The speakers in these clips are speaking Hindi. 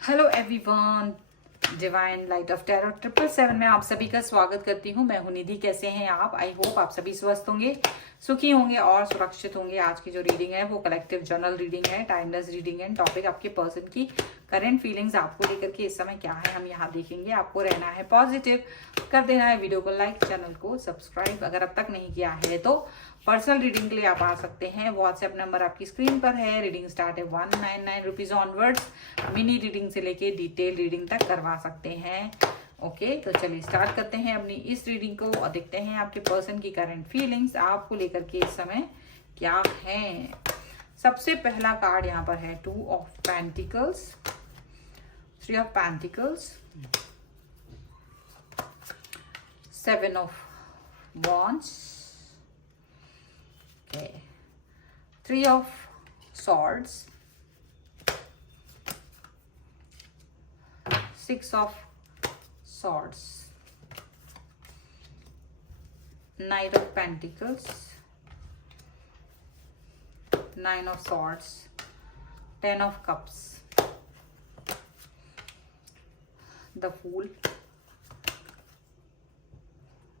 Hello everyone, divine light of tarot 777 में आप सभी का स्वागत करती हूँ। मैं हूँ निधि। कैसे हैं आप? आई होप आप सभी स्वस्थ होंगे, सुखी होंगे और सुरक्षित होंगे। आज की जो रीडिंग है वो कलेक्टिव जर्नल रीडिंग है, टाइमलेस रीडिंग है। टॉपिक आपके पर्सन की करंट फीलिंग्स आपको लेकर के इस समय क्या है हम यहाँ देखेंगे। आपको रहना है पॉजिटिव, कर देना है वीडियो को लाइक, चैनल को सब्सक्राइब अगर अब तक नहीं किया है तो। पर्सनल रीडिंग के लिए आप आ सकते हैं। व्हाट्सएप नंबर आपकी स्क्रीन पर है। रीडिंग स्टार्ट है 199 रुपीज ऑनवर्ड्स। मिनी रीडिंग से लेके डिटेल रीडिंग तक करवा सकते हैं। ओके, तो चलिए स्टार्ट करते हैं अपनी इस रीडिंग को और देखते हैं आपके पर्सन की करंट फीलिंग्स आपको लेकर के इस समय क्या है। सबसे पहला कार्ड यहाँ पर है 2 of pentacles, 3 of pentacles, 7 of wands, okay, 3 of swords, 6 of swords, Knight of Pentacles, 9 of swords, 10 of cups, the Fool,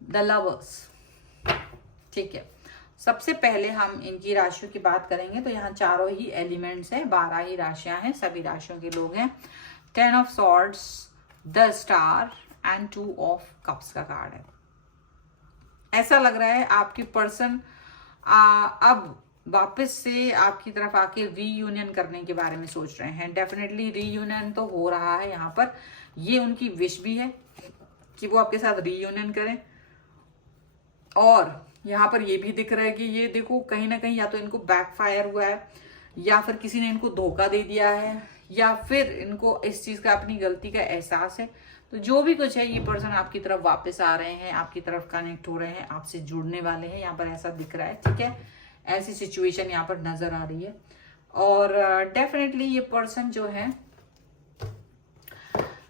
the Lovers। ठीक है, सबसे पहले हम इनकी राशियों की बात करेंगे तो यहाँ चारों ही एलिमेंट्स हैं, 12 ही राशियां हैं, सभी राशियों के लोग हैं। 10 of swords, the star and 2 of cups का कार्ड है। ऐसा लग रहा है आपकी पर्सन अब वापस से आपकी तरफ आके रीयूनियन करने के बारे में सोच रहे हैं। डेफिनेटली रीयूनियन तो हो रहा है यहाँ पर, ये उनकी विश भी है कि वो आपके साथ रीयूनियन करें। और यहाँ पर ये भी दिख रहा है कि ये देखो कहीं ना कहीं या तो इनको बैकफायर हुआ है या फिर किसी ने इनको धोखा दे दिया है या फिर इनको इस चीज का अपनी गलती का एहसास है। तो जो भी कुछ है ये पर्सन आपकी तरफ वापस आ रहे हैं, आपकी तरफ कनेक्ट हो रहे हैं, आपसे जुड़ने वाले हैं। यहाँ पर ऐसा दिख रहा है, ठीक है, ऐसी सिचुएशन यहाँ पर नजर आ रही है। और डेफिनेटली ये पर्सन जो है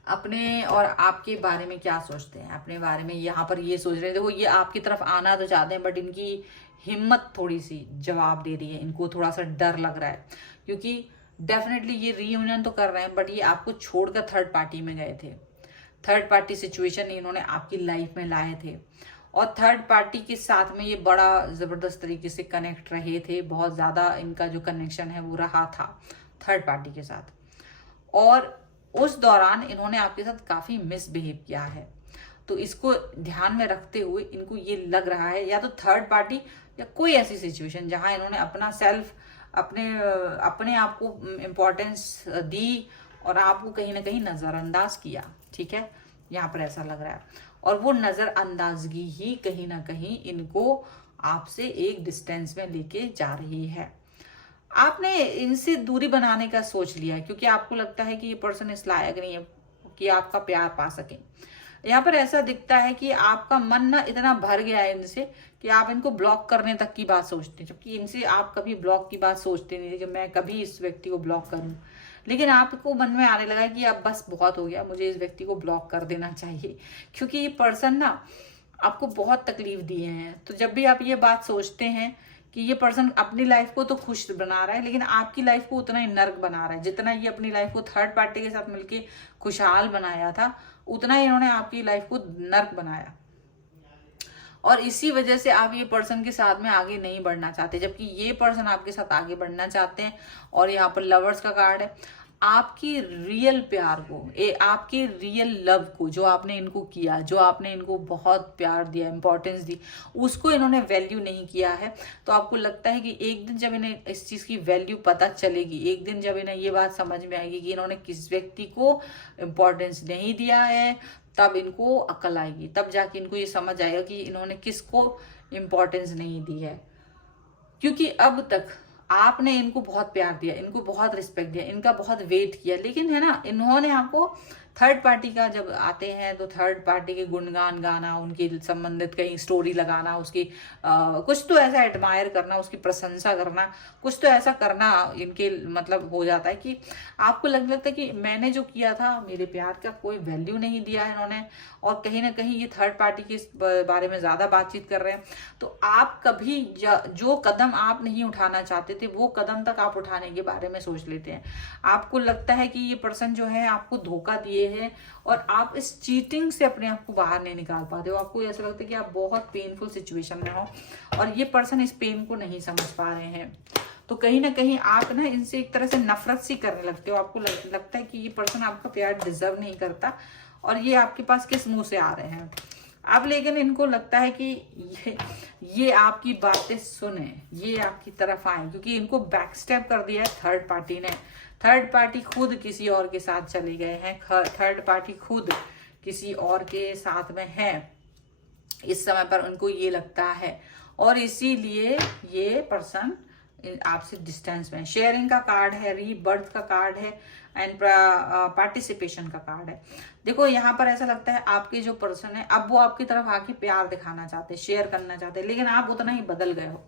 अपने और आपके बारे में क्या सोचते हैं, अपने बारे में यहाँ पर ये सोच रहे हैं। देखो ये आपकी तरफ आना तो चाहते हैं बट इनकी हिम्मत थोड़ी सी जवाब दे रही है, इनको थोड़ा सा डर लग रहा है क्योंकि डेफिनेटली ये रीयूनियन तो कर रहे हैं बट ये आपको छोड़कर थर्ड पार्टी में गए थे। थर्ड पार्टी सिचुएशन इन्होंने आपकी लाइफ में लाए थे और थर्ड पार्टी के साथ में ये बड़ा जबरदस्त तरीके से कनेक्ट रहे थे। बहुत ज्यादा इनका जो कनेक्शन है वो रहा था थर्ड पार्टी के साथ और उस दौरान इन्होंने आपके साथ काफी मिसबिहेव किया है। तो इसको ध्यान में रखते हुए इनको ये लग रहा है या तो थर्ड पार्टी या कोई ऐसी सिचुएशन जहां इन्होंने अपना सेल्फ अपने आप को इम्पोर्टेंस दी और आपको कहीं ना कहीं नजरअंदाज किया। ठीक है, यहाँ पर ऐसा लग रहा है और वो नजरअंदाजगी ही कहीं ना कहीं इनको आपसे एक डिस्टेंस में लेके जा रही है। आपने इनसे दूरी बनाने का सोच लिया है क्योंकि आपको लगता है कि ये पर्सन इस लायक नहीं है कि आपका प्यार पा सके। यहाँ पर ऐसा दिखता है कि आपका मन ना इतना भर गया है इनसे कि आप इनको ब्लॉक करने तक की बात सोचते हैं, जबकि इनसे आप कभी ब्लॉक की बात सोचते नहीं थे कि मैं कभी इस व्यक्ति को ब्लॉक करूं। लेकिन आपको मन में आने लगा कि अब बस बहुत हो गया, मुझे इस व्यक्ति को ब्लॉक कर देना चाहिए क्योंकि ये पर्सन ना आपको बहुत तकलीफ दिए हैं। तो जब भी आप ये बात सोचते हैं कि ये पर्सन अपनी लाइफ को तो खुश बना रहा है लेकिन आपकी लाइफ को उतना ही नर्क बना रहा है, जितना ये अपनी लाइफ को थर्ड पार्टी के साथ मिलके खुशहाल बनाया था उतना ही इन्होंने आपकी लाइफ को नर्क बनाया। और इसी वजह से आप ये पर्सन के साथ में आगे नहीं बढ़ना चाहते, जबकि ये पर्सन आपके साथ आगे बढ़ना चाहते हैं। और यहाँ पर लवर्स का कार्ड है। आपकी रियल प्यार को, आपके रियल लव को जो आपने इनको किया, जो आपने इनको बहुत प्यार दिया, इंपॉर्टेंस दी, उसको इन्होंने वैल्यू नहीं किया है। तो आपको लगता है कि एक दिन जब इन्हें इस चीज की वैल्यू पता चलेगी, एक दिन जब इन्हें ये बात समझ में आएगी कि इन्होंने किस व्यक्ति को इम्पोर्टेंस नहीं दिया है, तब इनको अकल आएगी, तब जाके इनको ये समझ आएगा कि इन्होंने किसको इम्पोर्टेंस नहीं दी है। क्योंकि अब तक आपने इनको बहुत प्यार दिया, इनको बहुत रिस्पेक्ट दिया, इनका बहुत वेट किया, लेकिन है ना इन्होंने आपको थर्ड पार्टी का जब आते हैं तो थर्ड पार्टी के गुणगान गाना, उनकी संबंधित कहीं स्टोरी लगाना, उसकी कुछ तो ऐसा एडमायर करना, उसकी प्रशंसा करना, कुछ तो ऐसा करना इनके मतलब हो जाता है कि आपको लगता है कि मैंने जो किया था, मेरे प्यार का कोई वैल्यू नहीं दिया है इन्होंने, और कहीं ना कहीं ये थर्ड पार्टी के इस बारे में ज्यादा बातचीत कर रहे हैं। तो आप कभी जो कदम आप नहीं उठाना चाहते थे वो कदम तक आप उठाने के बारे में सोच लेते हैं। आपको लगता है कि ये पर्सन जो है आपको धोखा दिए है और आप इस चीटिंग से अपने आप को बाहर नहीं निकाल पाते हो। आपको ऐसा लगता है कि आप बहुत पेनफुल सिचुएशन में हो और ये पर्सन इस पेन को नहीं समझ पा रहे हैं। तो कहीं ना कहीं आप ना इनसे एक तरह से नफरत सी करने लगते हो। आपको लगता है कि ये पर्सन आपका प्यार डिजर्व नहीं करता और ये आपके पास किस मुंह से आ रहे हैं। अब लेकिन इनको लगता है कि ये आपकी बातें सुने, ये आपकी तरफ आए, क्योंकि इनको बैकस्टेप कर दिया है थर्ड पार्टी ने। थर्ड पार्टी खुद किसी और के साथ चले गए हैं, थर्ड पार्टी खुद किसी और के साथ में है इस समय पर, उनको ये लगता है, और इसीलिए ये पर्सन आपसे डिस्टेंस में। शेयरिंग का कार्ड है, रीबर्थ का कार्ड है, एंड पार्टिसिपेशन का कार्ड है। देखो यहाँ पर ऐसा लगता है आपके जो पर्सन है अब वो आपकी तरफ आके प्यार दिखाना चाहते हैं, शेयर करना चाहते हैं, लेकिन आप उतना ही बदल गए हो।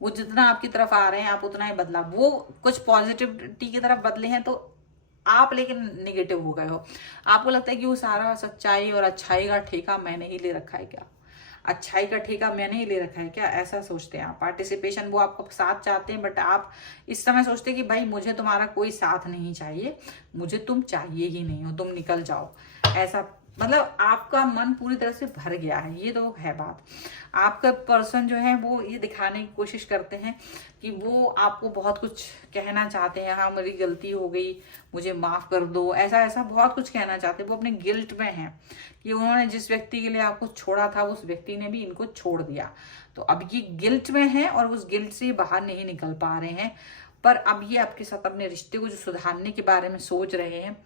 वो जितना आपकी तरफ आ रहे हैं आप उतना ही बदला, वो कुछ पॉजिटिविटी की तरफ बदले हैं तो आप लेकिन निगेटिव हो गए हो। आपको लगता है कि वो सारा सच्चाई और अच्छाई का ठेका मैंने ही ले रखा है क्या, अच्छाई का ठेका मैंने ही ले रखा है क्या, ऐसा सोचते हैं आप। पार्टिसिपेशन वो आपका साथ चाहते हैं, बट आप इस समय सोचते हैं कि भाई मुझे तुम्हारा कोई साथ नहीं चाहिए, मुझे तुम चाहिए ही नहीं हो, तुम निकल जाओ। ऐसा मतलब आपका मन पूरी तरह से भर गया है, ये तो है बात। आपका पर्सन जो है वो ये दिखाने की कोशिश करते हैं कि वो आपको बहुत कुछ कहना चाहते हैं, हाँ मेरी गलती हो गई, मुझे माफ कर दो, ऐसा ऐसा बहुत कुछ कहना चाहते हैं। वो अपने गिल्ट में हैं कि उन्होंने जिस व्यक्ति के लिए आपको छोड़ा था उस व्यक्ति ने भी इनको छोड़ दिया, तो अब ये गिल्ट में है और उस गिल्ट से बाहर नहीं निकल पा रहे हैं। पर अब ये आपके साथ अपने रिश्ते को जो सुधारने के बारे में सोच रहे हैं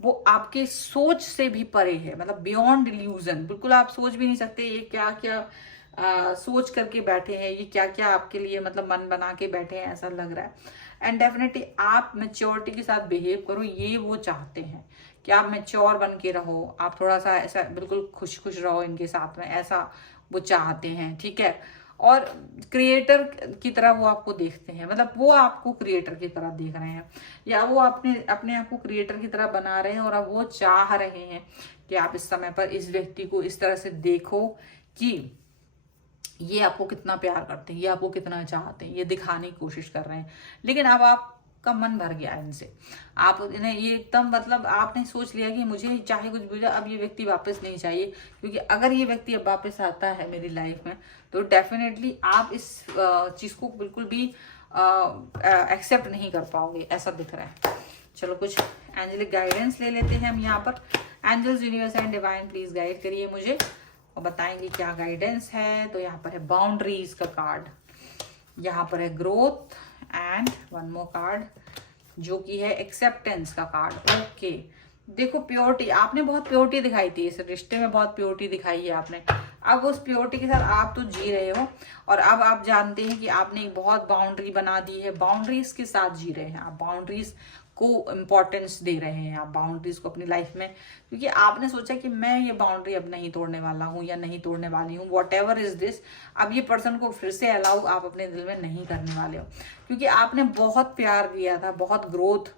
वो आपके सोच से भी परे है, मतलब बियॉन्ड इल्यूजन। बिल्कुल आप सोच भी नहीं सकते ये क्या क्या सोच करके बैठे हैं, ये क्या क्या आपके लिए मतलब मन बना के बैठे हैं, ऐसा लग रहा है। एंड डेफिनेटली आप मेच्योरिटी के साथ बिहेव करो, ये वो चाहते हैं कि आप मेच्योर बन के रहो, आप थोड़ा सा ऐसा बिल्कुल खुश खुश रहो इनके साथ में, ऐसा वो चाहते हैं, ठीक है। और क्रिएटर की तरह वो आपको देखते हैं, मतलब वो आपको क्रिएटर की तरह देख रहे हैं, या वो अपने अपने आप को क्रिएटर की तरह बना रहे हैं, और अब वो चाह रहे हैं कि आप इस समय पर इस व्यक्ति को इस तरह से देखो कि ये आपको कितना प्यार करते हैं, ये आपको कितना चाहते हैं, ये दिखाने की कोशिश कर रहे हैं। लेकिन अब आपका मन भर गया है इनसे, आप इन्हें ये एकदम मतलब आपने सोच लिया कि मुझे चाहे कुछ भी, अब ये व्यक्ति वापस नहीं चाहिए, क्योंकि अगर ये व्यक्ति अब वापस आता है मेरी लाइफ में तो डेफिनेटली आप इस चीज को बिल्कुल भी एक्सेप्ट नहीं कर पाओगे, ऐसा दिख रहा है। चलो कुछ एंजेलिक गाइडेंस ले लेते हैं हम यहाँ पर। Angels, universe and divine please guide करिए मुझे और बताएंगे क्या गाइडेंस है। तो यहाँ पर है बाउंड्रीज का कार्ड, यहाँ पर है growth, and one more card जो कि है एक्सेप्टेंस का कार्ड। ओके, देखो प्योरिटी, आपने बहुत प्योरिटी दिखाई थी इस रिश्ते में, बहुत प्योरिटी दिखाई है आपने। अब उस प्योरिटी के साथ आप तो जी रहे हो और अब आप जानते हैं कि आपने एक बहुत बाउंड्री बना दी है, बाउंड्रीज के साथ जी रहे हैं आप, बाउंड्रीज को इम्पोर्टेंस दे रहे हैं आप, बाउंड्रीज को अपनी लाइफ में, क्योंकि आपने सोचा कि मैं ये बाउंड्री अब नहीं तोड़ने वाला हूँ या नहीं तोड़ने वाली हूँ, वॉट एवर इज दिस। अब ये पर्सन को फिर से अलाउ आप अपने दिल में नहीं करने वाले हो, क्योंकि आपने बहुत प्यार दिया था, बहुत ग्रोथ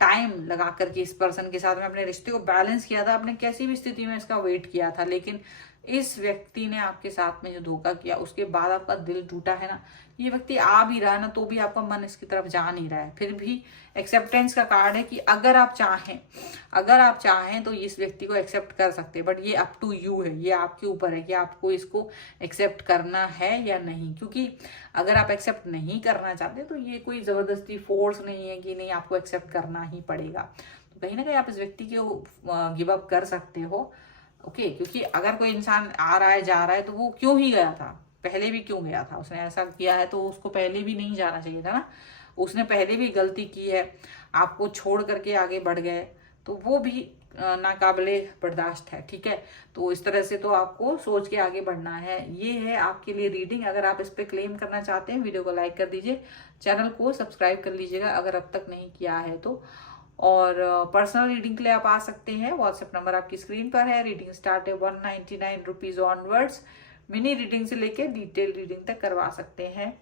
टाइम लगा करके इस पर्सन के साथ में अपने रिश्ते को बैलेंस किया था, आपने कैसी भी स्थिति में इसका वेट किया था, लेकिन इस व्यक्ति ने आपके साथ में जो धोखा किया उसके बाद आपका दिल टूटा है ना। ये व्यक्ति आ भी रहा है ना तो भी आपका मन इसकी तरफ जा नहीं रहा है। फिर भी एक्सेप्टेंस का कार्ड है कि अगर आप चाहें तो इस व्यक्ति को एक्सेप्ट कर सकते हैं, बट ये अप टू यू है, ये आपके ऊपर है कि आपको इसको एक्सेप्ट करना है या नहीं। क्योंकि अगर आप एक्सेप्ट नहीं करना चाहते तो ये कोई जबरदस्ती फोर्स नहीं है कि नहीं आपको एक्सेप्ट करना ही पड़ेगा। तो कहीं ना कहीं आप इस व्यक्ति को गिव अप कर सकते हो, ओके। क्योंकि अगर कोई इंसान आ रहा है जा रहा है तो वो क्यों ही गया था, पहले भी क्यों गया था, उसने ऐसा किया है तो उसको पहले भी नहीं जाना चाहिए था ना, उसने पहले भी गलती की है, आपको छोड़ करके आगे बढ़ गए तो वो भी नाकाबिले बर्दाश्त है, ठीक है। तो इस तरह से तो आपको सोच के आगे बढ़ना है। ये है आपके लिए रीडिंग। अगर आप इस पे क्लेम करना चाहते हैं वीडियो को लाइक कर दीजिए, चैनल को सब्सक्राइब कर लीजिएगा अगर अब तक नहीं किया है तो। और पर्सनल रीडिंग के लिए आप आ सकते हैं। व्हाट्सएप नंबर आपकी स्क्रीन पर है। रीडिंग स्टार्ट है 199 रुपीज ऑनवर्ड्स। मिनी रीडिंग से लेके डिटेल रीडिंग तक करवा सकते हैं।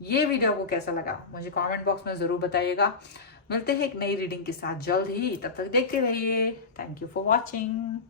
ये वीडियो आपको कैसा लगा मुझे कमेंट बॉक्स में जरूर बताइएगा। मिलते हैं एक नई रीडिंग के साथ जल्द ही, तब तक देखते रहिए। Thank you for watching.